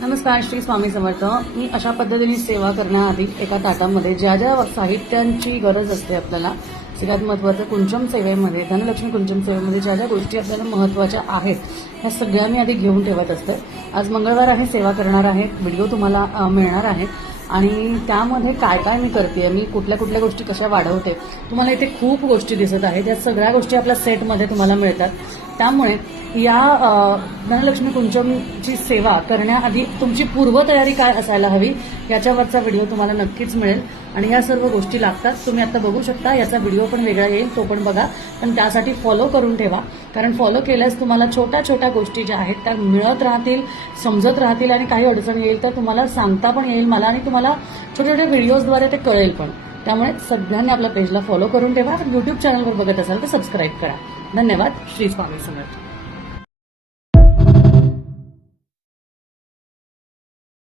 नमस्कार. श्री स्वामी समर्थ. मी अशा पद्धतीने सेवा करण्याआधी एका ताटामध्ये ज्या ज्या साहित्यांची गरज असते आपल्याला, सगळ्यात महत्त्वाचं कुंचम सेवेमध्ये, धनलक्ष्मी कुंचम सेवेमध्ये ज्या ज्या गोष्टी आपल्याला महत्त्वाच्या आहेत ह्या सगळ्या मी आधी घेऊन ठेवत असते. आज मंगळवार आहे, सेवा करणार आहे, व्हिडिओ तुम्हाला मिळणार आहे आणि त्यामध्ये काय काय मी करते, मी कुठल्या कुठल्या गोष्टी कशा वाढवते, तुम्हाला इथे खूप गोष्टी दिसत आहेत. या सगळ्या गोष्टी आपल्या सेटमध्ये तुम्हाला मिळतात. त्यामुळे या धनलक्ष्मी कुंचमची सेवा करण्याआधी तुमची पूर्वतयारी काय असायला हवी याच्यावरचा व्हिडिओ तुम्हाला नक्कीच मिळेल आणि या सर्व गोष्टी लागतात. तुम्ही आता बघू शकता, याचा व्हिडिओ पण वेगळा येईल, तो पण बघा. पण त्यासाठी फॉलो करून ठेवा, कारण फॉलो केल्यास तुम्हाला छोट्या छोट्या गोष्टी ज्या आहेत त्या मिळत राहतील, समजत राहतील आणि काही अडचण येईल तर तुम्हाला सांगता पण येईल मला आणि तुम्हाला छोट्या छोट्या व्हिडिओजद्वारे ते कळेल पण. त्यामुळे सगळ्यांनी आपल्या पेजला फॉलो करून ठेवा. युट्यूब चॅनलवर बघत असाल तर सबस्क्राईब करा. धन्यवाद. श्री स्वामी समर्थ.